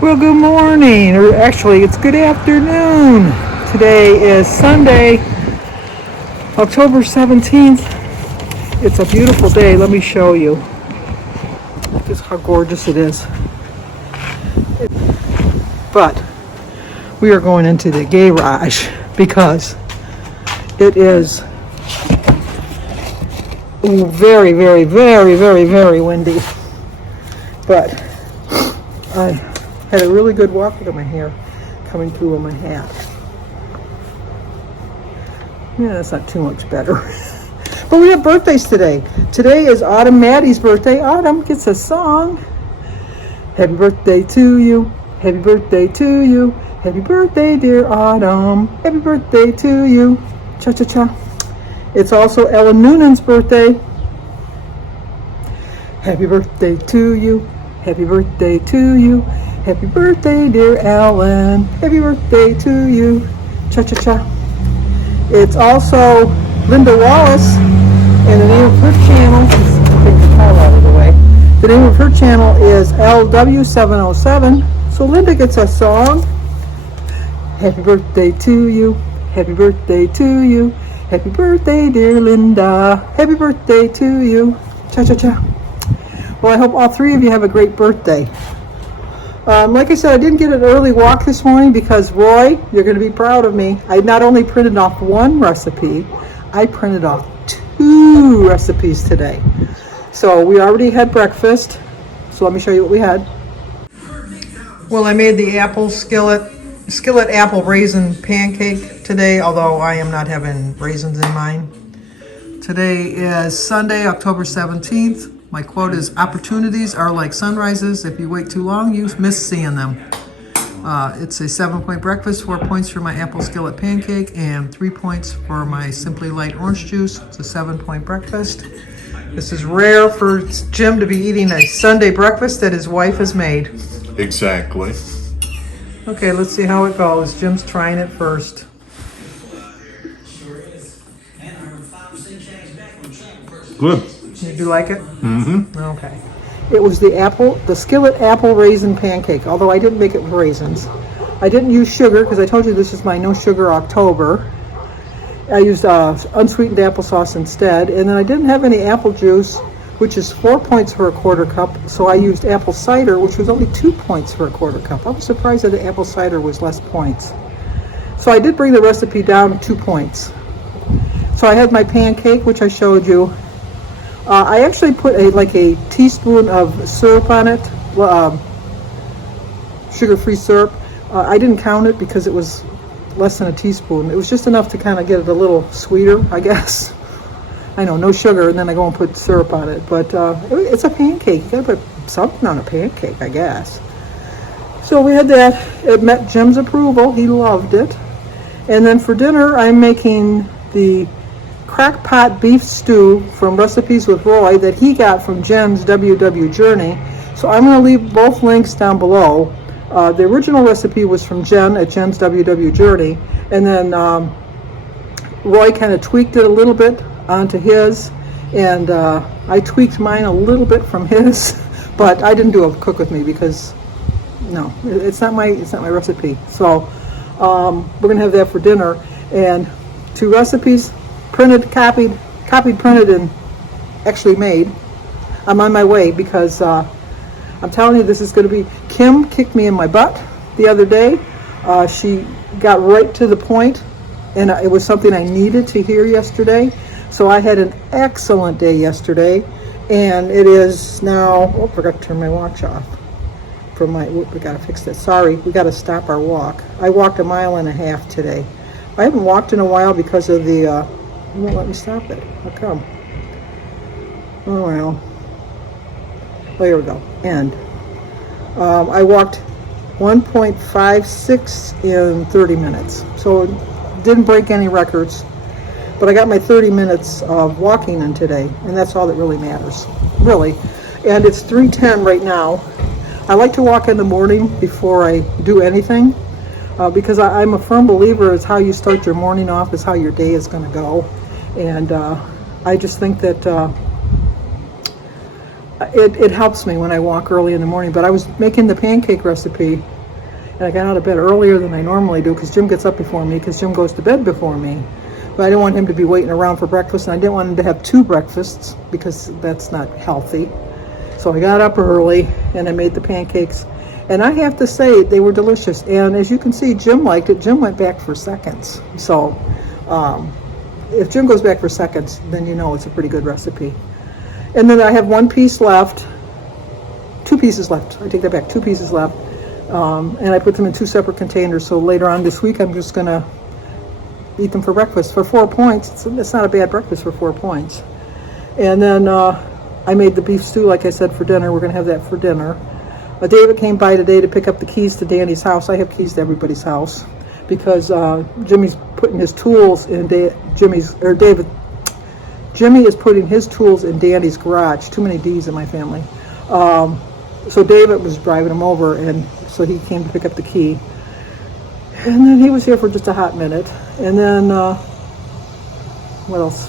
Well, good morning, or actually, it's good afternoon. Today is Sunday, October 17th. It's a beautiful day. Let me show you just how gorgeous it is. But we are going into the garage because it is very, very, very, very, very windy. But I had a really good walk with my hair coming through on my hat. Yeah, that's not too much better. But we have birthdays today. Today is Autumn Maddie's birthday. Autumn gets a song. Happy birthday to you. Happy birthday to you. Happy birthday, dear Autumn. Happy birthday to you. Cha-cha-cha. It's also Ellen Noonan's birthday. Happy birthday to you. Happy birthday to you. Happy birthday, dear Ellen. Happy birthday to you. Cha-cha-cha. It's also Linda Wallace, and the name of her channel, take the towel out of the way. The name of her channel is LW707. So Linda gets a song. Happy birthday to you. Happy birthday to you. Happy birthday, dear Linda. Happy birthday to you. Cha-cha-cha. Well, I hope all three of you have a great birthday. Like I said, I didn't get an early walk this morning because, Roy, you're going to be proud of me. I not only printed off one recipe, I printed off 2 recipes today. So we already had breakfast. So let me show you what we had. Well, I made the skillet apple raisin pancake today, although I am not having raisins in mine. Today is Sunday, October 17th. My quote is, opportunities are like sunrises. If you wait too long, you miss seeing them. It's a 7-point breakfast, 4 points for my apple skillet pancake, and 3 points for my Simply Light orange juice. It's a 7-point breakfast. This is rare for Jim to be eating a Sunday breakfast that his wife has made. Exactly. Okay, let's see how it goes. Jim's trying it first. Good. Did you like it? Mm-hmm. Okay. It was the skillet apple raisin pancake, although I didn't make it with raisins. I didn't use sugar because I told you this is my no sugar October. I used unsweetened applesauce instead, and then I didn't have any apple juice, which is 4 points for a quarter cup, so I used apple cider, which was only 2 points for a quarter cup. I was surprised that the apple cider was less points. So I did bring the recipe down to 2 points. So I had my pancake, which I showed you. I actually put a teaspoon of syrup on it, sugar-free syrup. I didn't count it because it was less than a teaspoon. It was just enough to kind of get it a little sweeter, I guess. I know, no sugar, and then I go and put syrup on it. But it's a pancake. You gotta put something on a pancake, I guess. So we had that. It met Jim's approval. He loved it. And then for dinner, I'm making the crock pot beef stew from Recipes with Roy that he got from Jenn's WW Journey. So I'm going to leave both links down below. The original recipe was from Jenn at Jenn's WW Journey, and then Roy kind of tweaked it a little bit onto his, and I tweaked mine a little bit from his, but I didn't do a cook with me because no, it's not my recipe. So we're going to have that for dinner, and 2 recipes. Printed, copied, printed, and actually made. I'm on my way because I'm telling you, this is going to be... Kim kicked me in my butt the other day. She got right to the point, and it was something I needed to hear yesterday. So I had an excellent day yesterday, and it is now... Oh, I forgot to turn my watch off. We got to fix that. Sorry, we got to stop our walk. I walked 1.5 miles today. I haven't walked in a while because of the... You won't let me stop it. How come? Oh, well. Oh, here we go. End. I walked 1.56 in 30 minutes. So it didn't break any records. But I got my 30 minutes of walking in today. And that's all that really matters. Really. And it's 3:10 right now. I like to walk in the morning before I do anything. Because I'm a firm believer is how you start your morning off is how your day is going to go. And I just think that it helps me when I walk early in the morning. But I was making the pancake recipe, and I got out of bed earlier than I normally do because Jim gets up before me because Jim goes to bed before me. But I didn't want him to be waiting around for breakfast, and I didn't want him to have 2 breakfasts because that's not healthy. So I got up early and I made the pancakes, and I have to say they were delicious. And as you can see, Jim liked it. Jim went back for seconds. So if Jim goes back for seconds, then you know it's a pretty good recipe. And then I have 1 piece left, 2 pieces left. I take that back, 2 pieces left. And I put them in 2 separate containers. So later on this week, I'm just gonna eat them for breakfast for 4 points. It's not a bad breakfast for 4 points. And then I made the beef stew, like I said, for dinner. We're gonna have that for dinner. David came by today to pick up the keys to Danny's house. I have keys to everybody's house because Jimmy's putting his tools in Jimmy is putting his tools in Danny's garage. Too many D's in my family. So David was driving him over, and so he came to pick up the key. And then he was here for just a hot minute. And then, what else?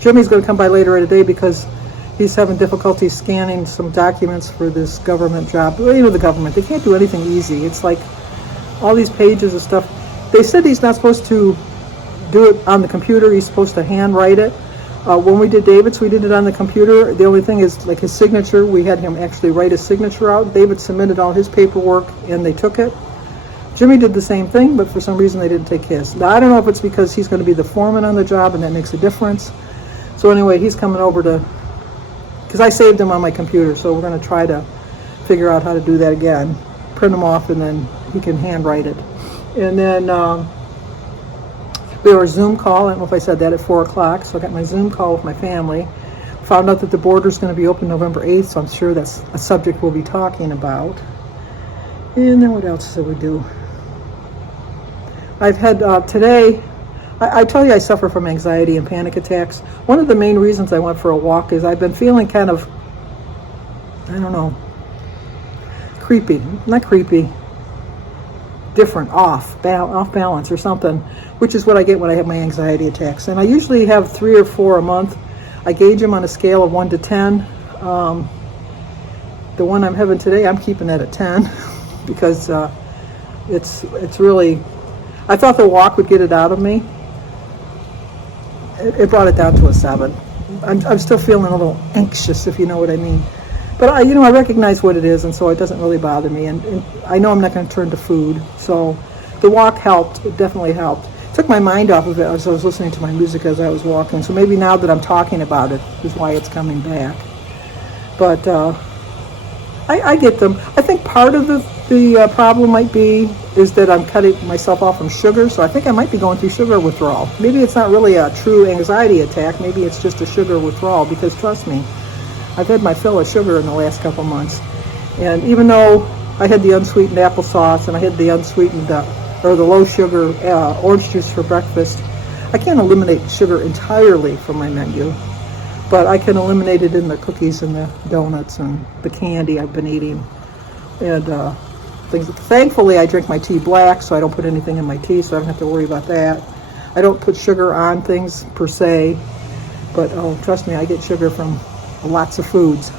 Jimmy's going to come by later today because he's having difficulty scanning some documents for this government job. Well, you know, the government, they can't do anything easy. It's like all these pages of stuff. They said he's not supposed to do it on the computer. He's supposed to handwrite it. When we did David's, we did it on the computer. The only thing is, like his signature, we had him actually write his signature out. David submitted all his paperwork, and they took it. Jimmy did the same thing, but for some reason they didn't take his. Now, I don't know if it's because he's going to be the foreman on the job, and that makes a difference. So anyway, he's coming over to, because I saved him on my computer, so we're going to try to figure out how to do that again. Print them off, and then he can handwrite it. And then we have our Zoom call. I don't know if I said that, at 4 o'clock. So I got my Zoom call with my family. Found out that the border's going to be open November 8th, so I'm sure that's a subject we'll be talking about. And then what else did we do? I've had today, I tell you I suffer from anxiety and panic attacks. One of the main reasons I went for a walk is I've been feeling kind of, I don't know, creepy. Not creepy. Different, off balance or something, which is what I get when I have my anxiety attacks. And I usually have 3 or 4 a month. I gauge them on a scale of 1 to 10. The one I'm having today, I'm keeping that at 10 because it's really, I thought the walk would get it out of me. It brought it down to a 7. I'm still feeling a little anxious, if you know what I mean. But I recognize what it is, and so it doesn't really bother me. And I know I'm not going to turn to food. So the walk helped. It definitely helped. It took my mind off of it as I was listening to my music as I was walking. So maybe now that I'm talking about it is why it's coming back. But I get them. I think part of the problem might be is that I'm cutting myself off from sugar. So I think I might be going through sugar withdrawal. Maybe it's not really a true anxiety attack. Maybe it's just a sugar withdrawal because trust me, I've had my fill of sugar in the last couple months. And even though I had the unsweetened applesauce and I had the unsweetened or the low sugar orange juice for breakfast, I can't eliminate sugar entirely from my menu, but I can eliminate it in the cookies and the donuts and the candy I've been eating and things. Thankfully, I drink my tea black, so I don't put anything in my tea, so I don't have to worry about that. I don't put sugar on things per se, but oh, trust me, I get sugar from lots of foods.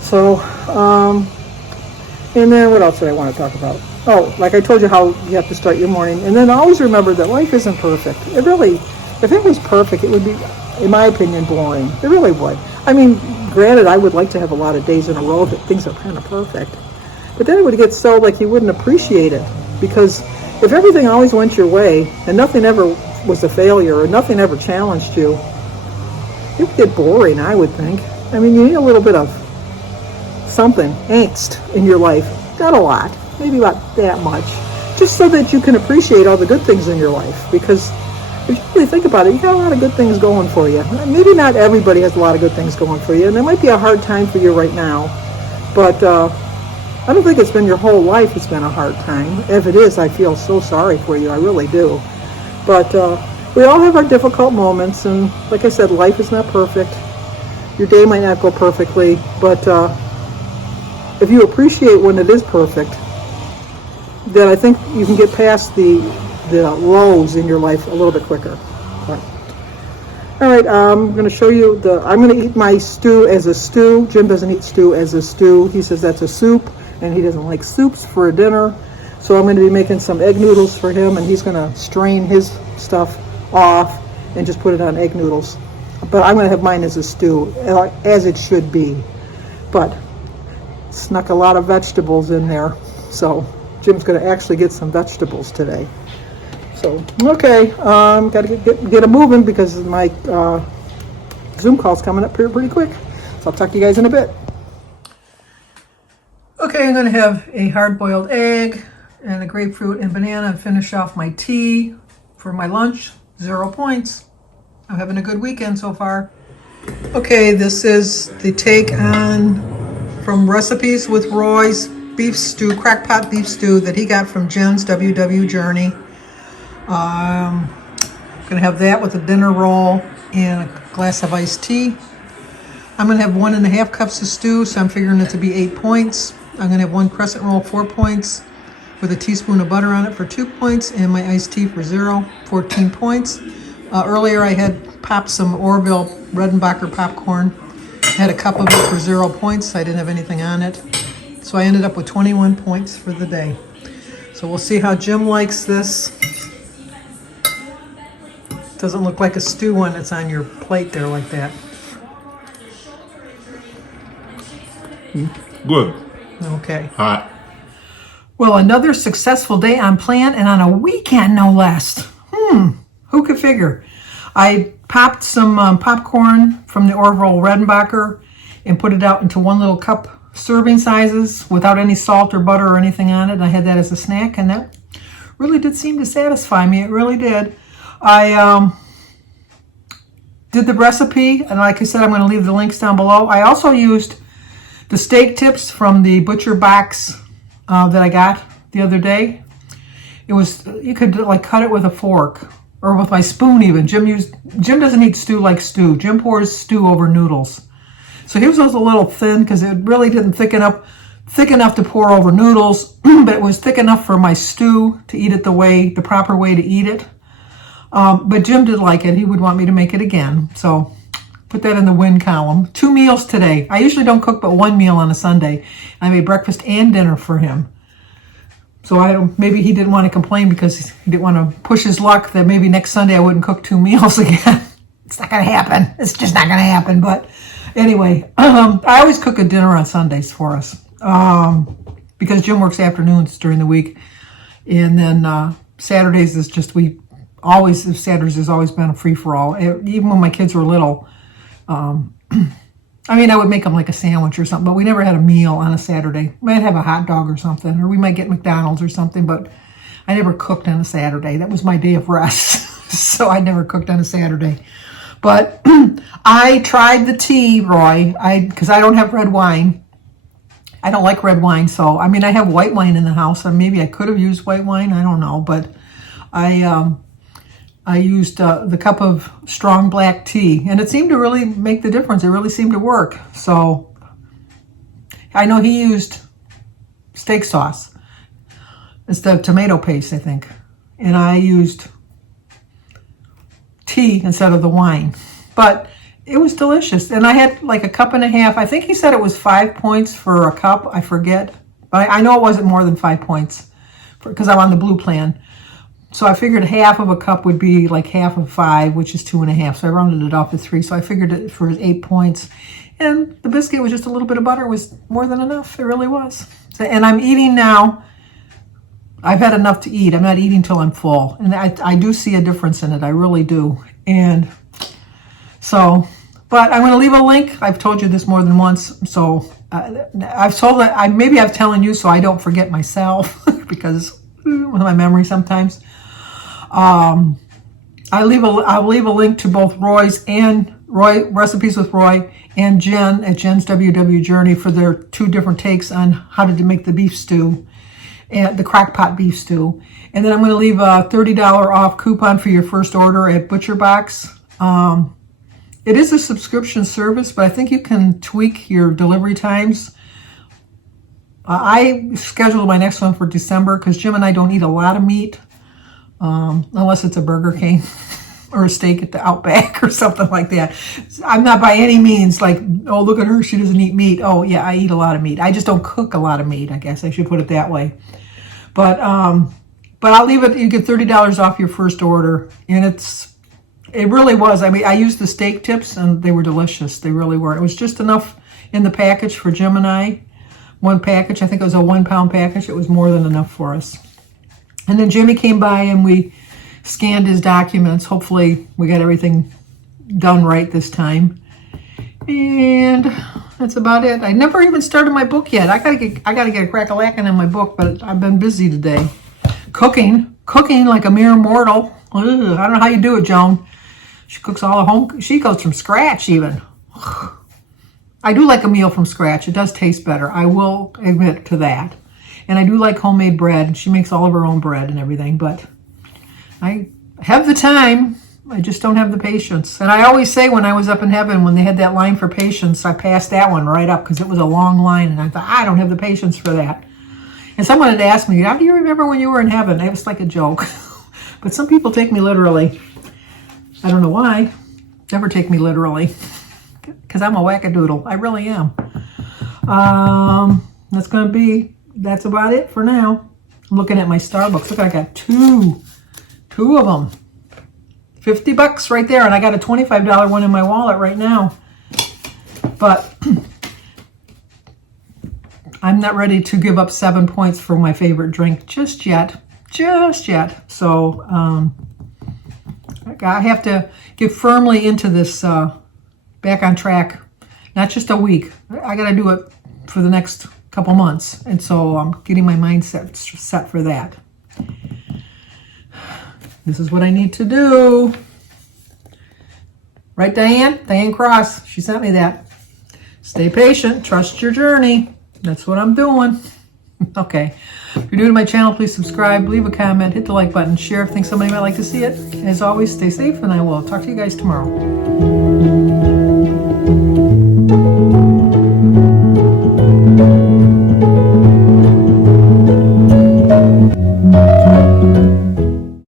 So, and then what else did I want to talk about? Oh, like I told you how you have to start your morning. And then always remember that life isn't perfect. It really, if it was perfect, it would be, in my opinion, boring. It really would. I mean, granted, I would like to have a lot of days in a row that things are kind of perfect. But then it would get so like you wouldn't appreciate it. Because if everything always went your way and nothing ever was a failure or nothing ever challenged you, it would get boring, I would think. I mean, you need a little bit of something, angst in your life. Not a lot, maybe about that much. Just so that you can appreciate all the good things in your life. Because if you really think about it, you got a lot of good things going for you. Maybe not everybody has a lot of good things going for you, and there might be a hard time for you right now. But I don't think it's been your whole life it's been a hard time. If it is, I feel so sorry for you, I really do. But we all have our difficult moments, and like I said, life is not perfect. Your day might not go perfectly, but if you appreciate when it is perfect, then I think you can get past the lows in your life a little bit quicker. But All right, I'm going to show you I'm going to eat my stew as a stew. Jim doesn't eat stew as a stew. He says that's a soup, and he doesn't like soups for a dinner. So I'm going to be making some egg noodles for him, and he's going to strain his stuff off and just put it on egg noodles. But I'm going to have mine as a stew, as it should be. But snuck a lot of vegetables in there, so Jim's going to actually get some vegetables today. So, okay, got to get it moving because my Zoom call's coming up here pretty quick. So I'll talk to you guys in a bit. Okay, I'm going to have a hard-boiled egg and a grapefruit and banana and finish off my tea for my lunch. 0 points. I'm having a good weekend so far. Okay, this is the take on from Recipes with Roy's beef stew, crackpot beef stew that he got from Jenn's WW Journey. I'm gonna have that with a dinner roll and a glass of iced tea. I'm gonna have 1.5 cups of stew, so I'm figuring it to be 8 points. I'm gonna have 1 crescent roll, 4 points, with a teaspoon of butter on it for 2 points, and my iced tea for 14 points. Earlier I had popped some Orville Redenbacher popcorn. I had a cup of it for 0 points. I didn't have anything on it. So I ended up with 21 points for the day. So we'll see how Jim likes this. Doesn't look like a stew when it's on your plate there like that. Good. Okay. Hot. Well, another successful day on plan and on a weekend, no less. Who could figure? I popped some popcorn from the Orville Redenbacher and put it out into 1 little cup serving sizes without any salt or butter or anything on it. And I had that as a snack, and that really did seem to satisfy me. It really did. I did the recipe, and like I said, I'm going to leave the links down below. I also used the steak tips from the butcher box that I got the other day. It was, you could like cut it with a fork or with my spoon even. Jim doesn't eat stew like stew. Jim pours stew over noodles. So his was a little thin because it really didn't thick enough to pour over noodles, but it was thick enough for my stew to eat it the proper way to eat it. But Jim did like it. He would want me to make it again. So put that in the win column. 2 meals today. I usually don't cook but 1 meal on a Sunday. I made breakfast and dinner for him. So maybe he didn't want to complain because he didn't want to push his luck that maybe next Sunday I wouldn't cook 2 meals again. It's not going to happen. It's just not going to happen. But anyway, I always cook a dinner on Sundays for us because Jim works afternoons during the week. And then Saturdays is just, Saturdays has always been a free-for-all. Even when my kids were little, I would make them like a sandwich or something, but we never had a meal on a Saturday. We might have a hot dog or something, or we might get McDonald's or something, but I never cooked on a Saturday. That was my day of rest, so I never cooked on a Saturday. But I tried the tea, Roy, because I don't have red wine. I don't like red wine, so, I have white wine in the house, and maybe I could have used white wine, I don't know, but I used the cup of strong black tea, and it seemed to really make the difference. It really seemed to work. So I know he used steak sauce instead of tomato paste, I think. And I used tea instead of the wine. But it was delicious. And I had like a cup and a half. I think he said it was 5 points for a cup. I forget. But I know it wasn't more than 5 points because I'm on the blue plan. So I figured half of a cup would be like half of 5, which is 2.5. So I rounded it off to 3. So I figured it for 8 points. And the biscuit with just a little bit of butter was more than enough. It really was. So, and I'm eating now. I've had enough to eat. I'm not eating till I'm full. And I do see a difference in it. I really do. And so, but I'm going to leave a link. I've told you this more than once. So I've told that. Maybe I'm telling you so I don't forget myself because with my memory sometimes. I'll leave a link to both Roy's and Recipes with Roy and Jenn at Jenn's WW Journey for their 2 different takes on how to make the beef stew, and the crackpot beef stew. And then I'm going to leave a $30 off coupon for your first order at ButcherBox. It is a subscription service, but I think you can tweak your delivery times. I scheduled my next one for December because Jim and I don't eat a lot of meat. Unless it's a Burger King. or a steak at the Outback or something like that. I'm not by any means like, oh, look at her, she doesn't eat meat. Oh, yeah, I eat a lot of meat. I just don't cook a lot of meat, I guess I should put it that way. But I'll leave it, you get $30 off your first order, and it really was. I mean, I used the steak tips, and they were delicious. They really were. It was just enough in the package for Jim and I. One package, I think it was a 1 pound package. It was more than enough for us. And then Jimmy came by and we scanned his documents. Hopefully we got everything done right this time. And that's about it. I never even started my book yet. I gotta get a crack-a-lackin' in my book, but I've been busy today. Cooking like a mere mortal. Ugh, I don't know how you do it, Joan. She cooks all at home. She goes from scratch even. I do like a meal from scratch. It does taste better. I will admit to that. And I do like homemade bread. She makes all of her own bread and everything, but I have the time. I just don't have the patience. And I always say when I was up in heaven, when they had that line for patience, I passed that one right up because it was a long line. And I thought, I don't have the patience for that. And someone had asked me, how do you remember when you were in heaven? It was like a joke. But some people take me literally. I don't know why. Never take me literally. Because I'm a wackadoodle. I really am. That's about it for now. I'm looking at my Starbucks. Look, I got two of them. $50 right there. And I got a $25 one in my wallet right now. But I'm not ready to give up 7 points for my favorite drink just yet. So I have to get firmly into this, back on track. Not just a week. I got to do it for the next couple months. And so I'm getting my mindset set for that. This is what I need to do. Right, Diane? Diane Cross. She sent me that. Stay patient. Trust your journey. That's what I'm doing. Okay. If you're new to my channel, please subscribe, leave a comment, hit the like button, share if you think somebody might like to see it. As always, stay safe, and I will talk to you guys tomorrow.